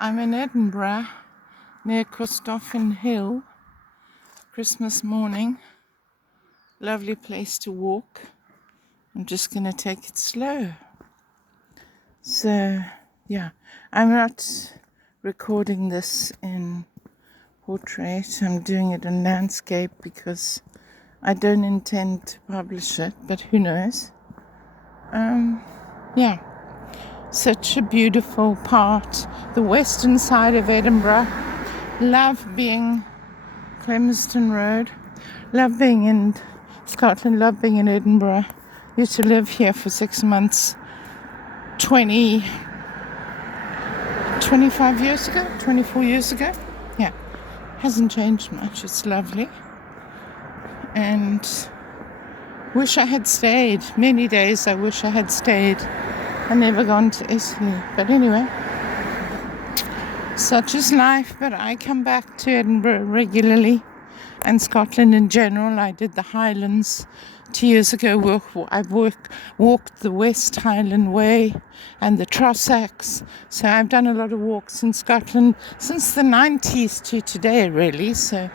I'm in Edinburgh, near Costoffin Hill, Christmas morning. Lovely place to walk. I'm just going to take it slow. So, yeah, I'm not recording this in portrait. I'm doing it in landscape because I don't intend to publish it, but who knows? Yeah, such a beautiful part. The western side of Edinburgh. Love being Clemston Road. Love being in Scotland, love being in Edinburgh. Used to live here for 6 months 25 years ago, 24 years ago. Yeah, hasn't changed much. It's lovely. And wish I had stayed. Many days I wish I had stayed and never gone to Italy. But anyway, such is life. But I come back to Edinburgh regularly. And Scotland in general. I did the Highlands 2 years ago. I've walked the West Highland Way and the Trossachs. So I've done a lot of walks in Scotland since the 90s to today, really. So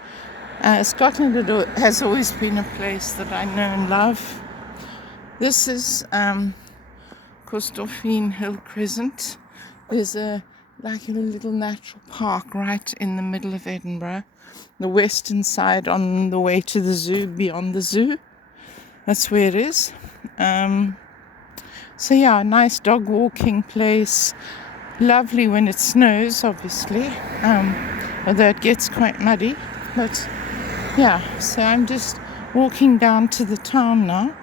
Scotland has always been a place that I know and love. This is Costoffin Hill Crescent. There's a little natural park right in the middle of Edinburgh. The western side on the way to the zoo, beyond the zoo. That's where it is. So yeah, a nice dog walking place. Lovely when it snows, obviously. Although it gets quite muddy. But yeah, so I'm just walking down to the town now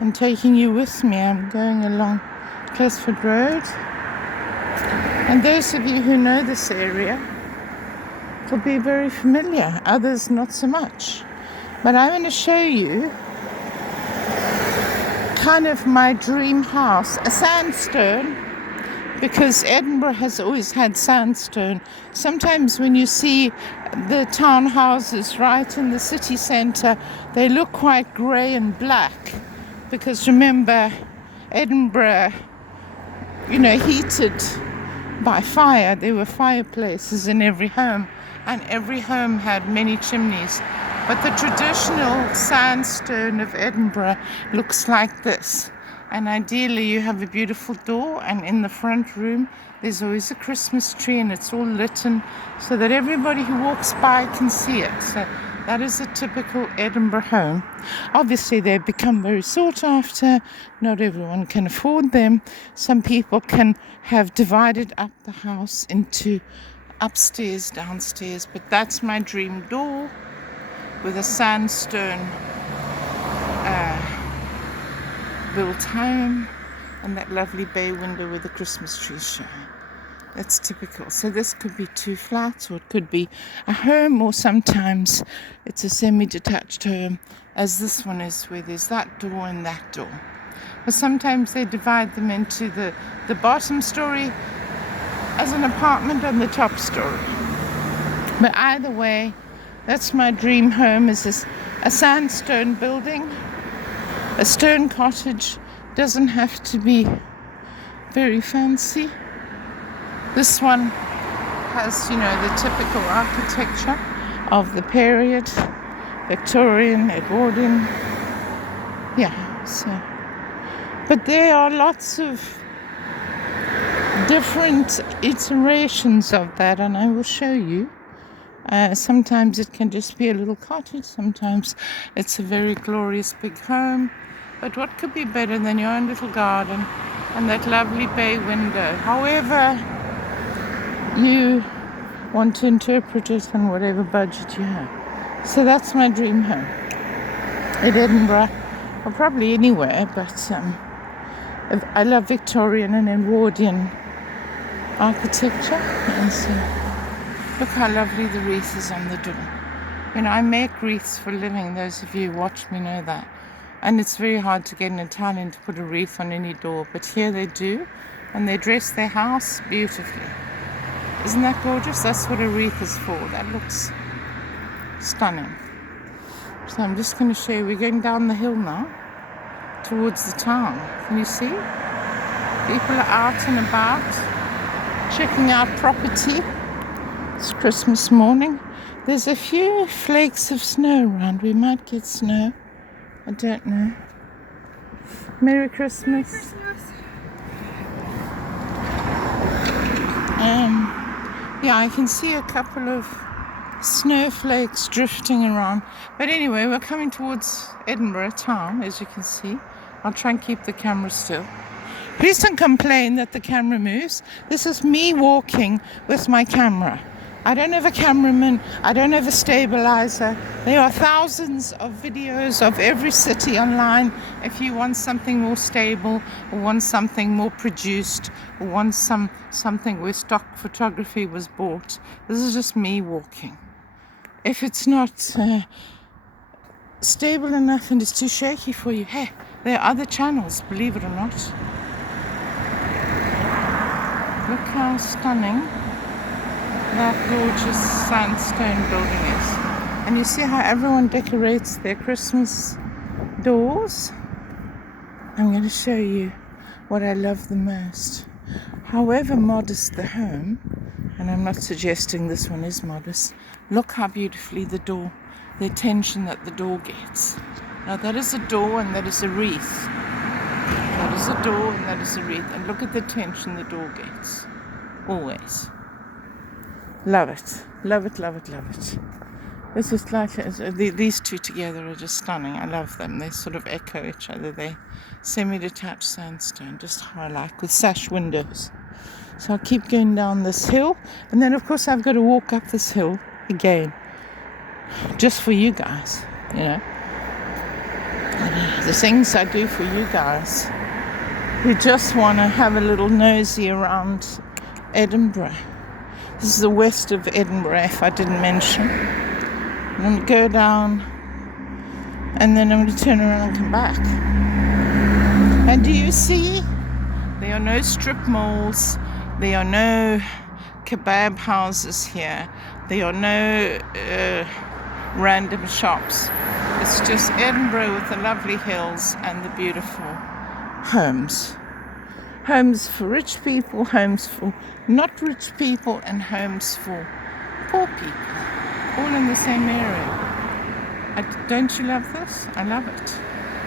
and taking you with me. I'm going along Clesford Road. And those of you who know this area, it'll be very familiar, others not so much. But I'm going to show you kind of my dream house, a sandstone, because Edinburgh has always had sandstone. Sometimes when you see the townhouses right in the city centre, they look quite grey and black, because remember, Edinburgh, heated by fire. There were fireplaces in every home, and every home had many chimneys. But the traditional sandstone of Edinburgh looks like this. And ideally you have a beautiful door, and in the front room there's always a Christmas tree, and it's all lit so that everybody who walks by can see it. So that is a typical Edinburgh home. Obviously they've become very sought after. Not everyone can afford them. Some people can have divided up the house into upstairs, downstairs, but that's my dream door with a sandstone built home and that lovely bay window with the Christmas tree showing. That's typical. So this could be 2 flats, or it could be a home, or sometimes it's a semi-detached home, as this one is, where there's that door and that door. But sometimes they divide them into the bottom story as an apartment and the top story. But either way, that's my dream home, is a sandstone building. A stone cottage doesn't have to be very fancy. This one has, the typical architecture of the period, Victorian, Edwardian. Yeah, so. But there are lots of different iterations of that, and I will show you. Sometimes it can just be a little cottage, sometimes it's a very glorious big home. But what could be better than your own little garden and that lovely bay window? However you want to interpret it and whatever budget you have. So that's my dream home in Edinburgh, or probably anywhere, but I love Victorian and Edwardian architecture. And so look how lovely the wreath is on the door. I make wreaths for a living. Those of you who watch me know that. And it's very hard to get an Italian to put a wreath on any door, but here they do, and they dress their house beautifully. Isn't that gorgeous? That's what a wreath is for. That looks stunning. So I'm just going to show you. We're going down the hill now towards the town. Can you see? People are out and about. checking out property. It's Christmas morning. There's a few flakes of snow around. We might get snow. I don't know. Merry Christmas. Merry Christmas. Yeah, I can see a couple of snowflakes drifting around. But anyway, we're coming towards Edinburgh town, as you can see. I'll try and keep the camera still. Please don't complain that the camera moves. This is me walking with my camera. I don't have a cameraman. I don't have a stabilizer. There are thousands of videos of every city online. If you want something more stable, or want something more produced, or want something where stock photography was bought, this is just me walking. If it's not stable enough and it's too shaky for you, hey, there are other channels, believe it or not. Look how stunning that gorgeous sandstone building is. And you see how everyone decorates their Christmas doors? I'm going to show you what I love the most. However modest the home, and I'm not suggesting this one is modest, look how beautifully the attention that the door gets. Now that is a door and that is a wreath. That is a door and that is a wreath. And look at the attention the door gets. Always. Love it. Love it, love it, love it. This is like, these two together are just stunning. I love them. They sort of echo each other. They're semi-detached sandstone, just how I like, with sash windows. So I'll keep going down this hill. And then, of course, I've got to walk up this hill again. Just for you guys, you know. The things I do for you guys who just want to have a little nosy around Edinburgh. This is the west of Edinburgh, if I didn't mention. I'm going to go down and then I'm going to turn around and come back. And do you see? There are no strip malls. There are no kebab houses here. There are no random shops. It's just Edinburgh with the lovely hills and the beautiful homes. Homes for rich people, homes for not rich people, and homes for poor people. All in the same area. Don't you love this? I love it.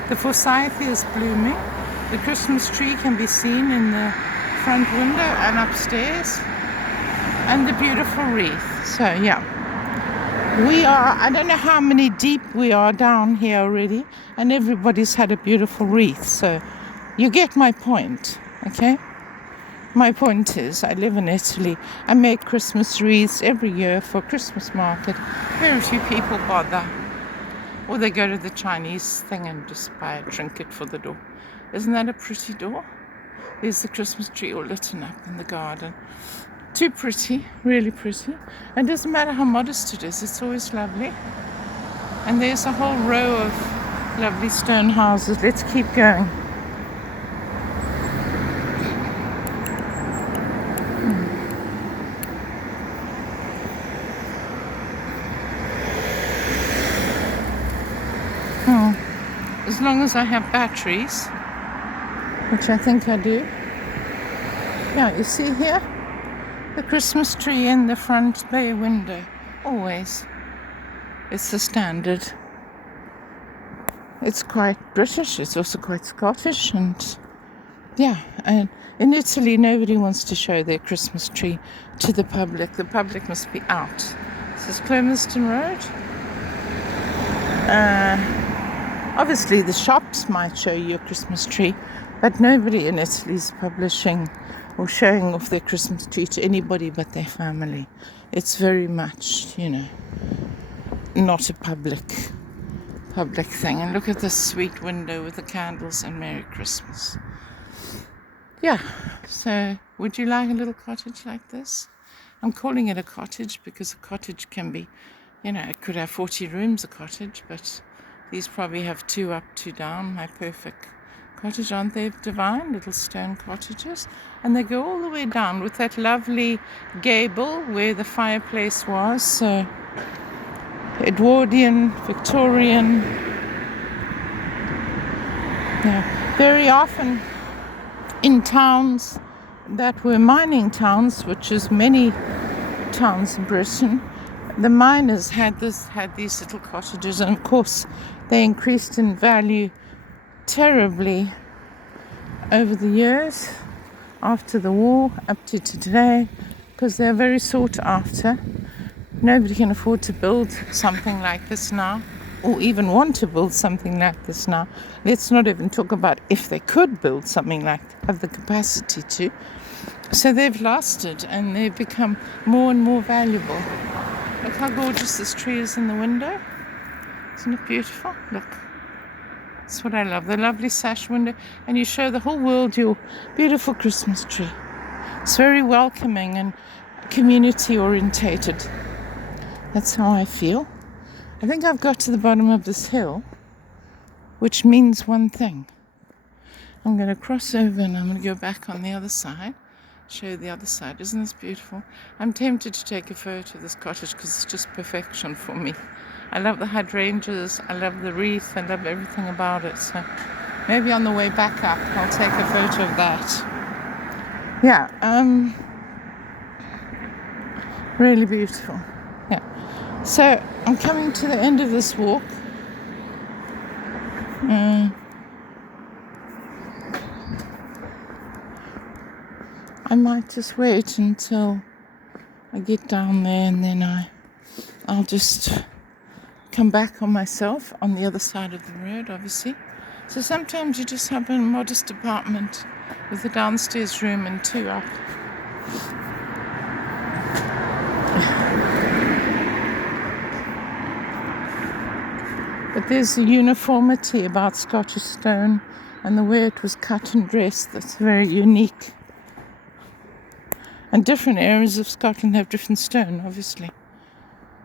The forsythia is blooming. The Christmas tree can be seen in the front window and upstairs. And the beautiful wreath. So, yeah. We are, I don't know how many deep we are down here already. And everybody's had a beautiful wreath. So, you get my point. Okay? My point is, I live in Italy. I make Christmas wreaths every year for Christmas market. Very few people bother. Or they go to the Chinese thing and just buy a trinket for the door. Isn't that a pretty door? There's the Christmas tree all lit up in the garden. Too pretty, really pretty. And it doesn't matter how modest it is, it's always lovely. And there's a whole row of lovely stone houses. Let's keep going. As long as I have batteries, which I think I do. Yeah, you see here? The Christmas tree in the front bay window. Always. It's the standard. It's quite British, it's also quite Scottish, and yeah, and in Italy nobody wants to show their Christmas tree to the public. The public must be out. This is Clomiston Road. Obviously the shops might show you a Christmas tree, but nobody in Italy is publishing or showing off their Christmas tree to anybody but their family. It's very much, you know, not a public thing. And look at this sweet window with the candles and Merry Christmas. Yeah, so would you like a little cottage like this? I'm calling it a cottage because a cottage can be, you know, it could have 40 rooms, a cottage, but these probably have 2 up, 2 down. My perfect cottage, aren't they divine? Little stone cottages. And they go all the way down with that lovely gable where the fireplace was. So Edwardian, Victorian. Yeah. Very often in towns, that were mining towns, which is many towns in Britain, the miners had these little cottages, and of course they increased in value terribly over the years after the war up to today, because they're very sought after. Nobody can afford to build something like this now, or even want to build something like this now. Let's not even talk about if they could build something like that, have the capacity to. So they've lasted and they've become more and more valuable. Look how gorgeous this tree is in the window. Isn't it beautiful? Look. That's what I love. The lovely sash window. And you show the whole world your beautiful Christmas tree. It's very welcoming and community orientated. That's how I feel. I think I've got to the bottom of this hill, which means one thing. I'm going to cross over and I'm going to go back on the other side. Show you the other side. Isn't this beautiful? I'm tempted to take a photo of this cottage because it's just perfection for me. I love the hydrangeas, I love the wreath, I love everything about it. So maybe on the way back up I'll take a photo of that. Yeah, really beautiful. Yeah. So I'm coming to the end of this walk. I might just wait until I get down there, and then I'll just come back on myself on the other side of the road, obviously. So sometimes you just have a modest apartment with a downstairs room and 2 up. But there's a uniformity about Scottish stone and the way it was cut and dressed that's very unique. And different areas of Scotland have different stone, obviously.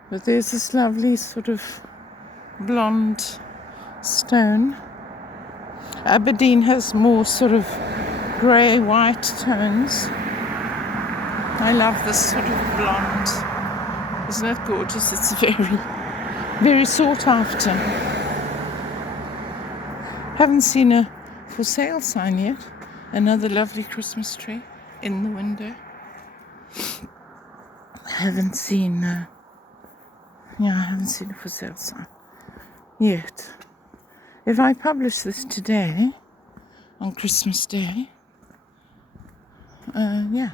But there's this lovely sort of blonde stone. Aberdeen has more sort of grey, white tones. I love this sort of blonde. Isn't it gorgeous? It's very, very sought after. Haven't seen a for sale sign yet. Another lovely Christmas tree in the window. I haven't seen a for sale sign yet. If I publish this today, on Christmas Day, yeah,